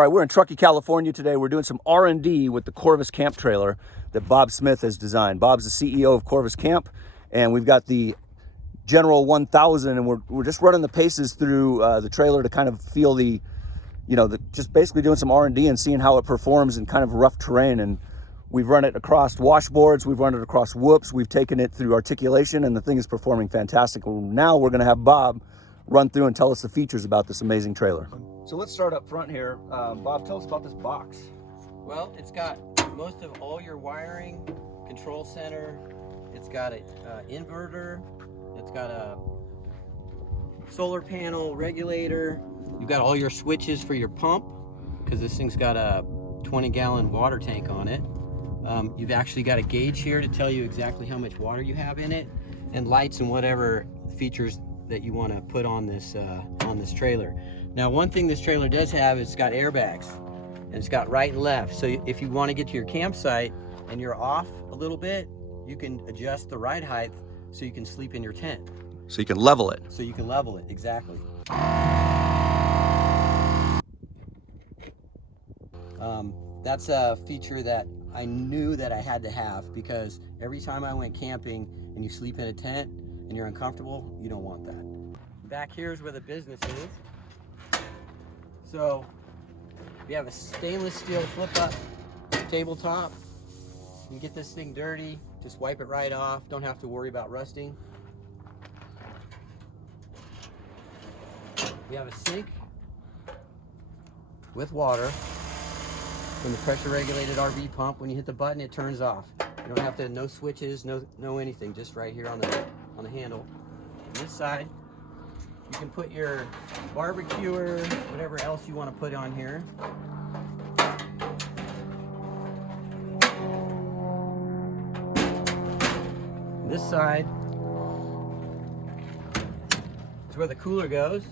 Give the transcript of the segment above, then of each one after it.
All right, we're in Truckee, California today. We're doing some R&D with the Corvus Camp trailer that Bob Smith has designed. Bob's the CEO of Corvus Camp, and we've got the General 1000, and we're just running the paces through the trailer to kind of feel the, just basically doing some R&D and seeing how it performs in kind of rough terrain. And we've run it across washboards, we've run it across whoops, we've taken it through articulation, and the thing is performing fantastic. Now we're gonna have Bob run through and tell us the features about this amazing trailer. So let's start up front here. Bob, tell us about this box. Well, it's got most of all your wiring, control center. It's got an inverter. It's got a solar panel regulator. You've got all your switches for your pump, because this thing's got a 20-gallon water tank on it. You've actually got a gauge here to tell you exactly how much water you have in it, and lights and whatever features that you want to put on this trailer. Now, one thing this trailer does have is it's got airbags, and it's got right and left. So if you want to get to your campsite and you're off a little bit, you can adjust the ride height so you can sleep in your tent. So you can level it. So you can level it, exactly. That's a feature that I knew that I had to have, because every time I went camping and you sleep in a tent and you're uncomfortable, you don't want that. Back here is where the business is. So we have a stainless steel flip-up tabletop. You get this thing dirty, just wipe it right off. Don't have to worry about rusting. We have a sink with water and the pressure regulated RV pump. When you hit the button, it turns off. You don't have to, no switches, no anything, just right here on the handle. On this side, you can put your barbecuer, whatever else you want to put on here. This side is where the cooler goes.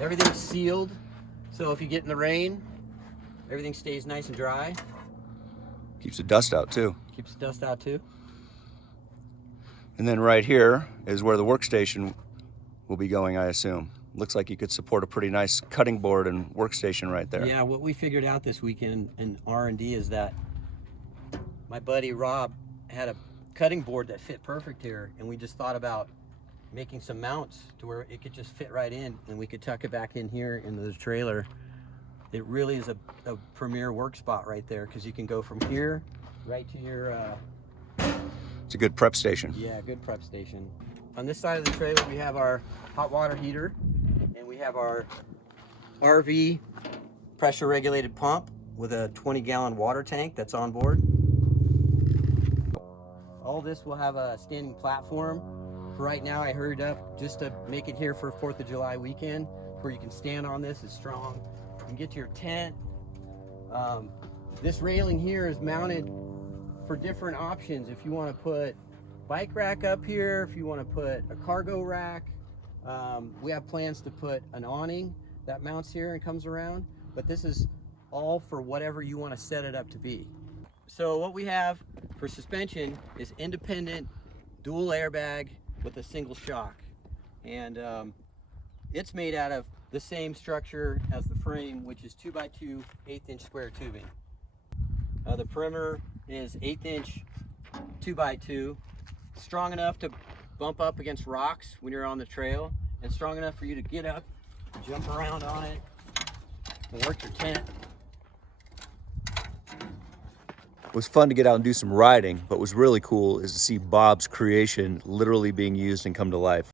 Everything's sealed, so if you get in the rain, everything stays nice and dry. Keeps the dust out too. Keeps the dust out too. And then right here is where the workstation will be going, I assume. Looks like you could support a pretty nice cutting board and workstation right there. Yeah, what we figured out this weekend in R&D is that my buddy Rob had a cutting board that fit perfect here, and we just thought about making some mounts to where it could just fit right in, and we could tuck it back in here into this trailer. It really is a premier work spot right there, because you can go from here right to your it's a good prep station. yeah, good prep station. On this side of the trailer, we have our hot water heater, and we have our RV pressure regulated pump with a 20-gallon water tank that's on board. All this will have a standing platform. For right now, I hurried up just to make it here for 4th of July weekend, where you can stand on this. It's strong. You can get to your tent. This railing here is mounted for different options. If you want to put bike rack up here, if you want to put a cargo rack, we have plans to put an awning that mounts here and comes around, but this is all for whatever you want to set it up to be. So what we have for suspension is independent dual airbag with a single shock, and it's made out of the same structure as the frame, which is 2x2 1/8" square tubing. The perimeter is 1/8" 2x2, strong enough to bump up against rocks when you're on the trail, and strong enough for you to get up, jump around on it, and work your tent. It was fun to get out and do some riding, but what was really cool is to see Bob's creation literally being used and come to life.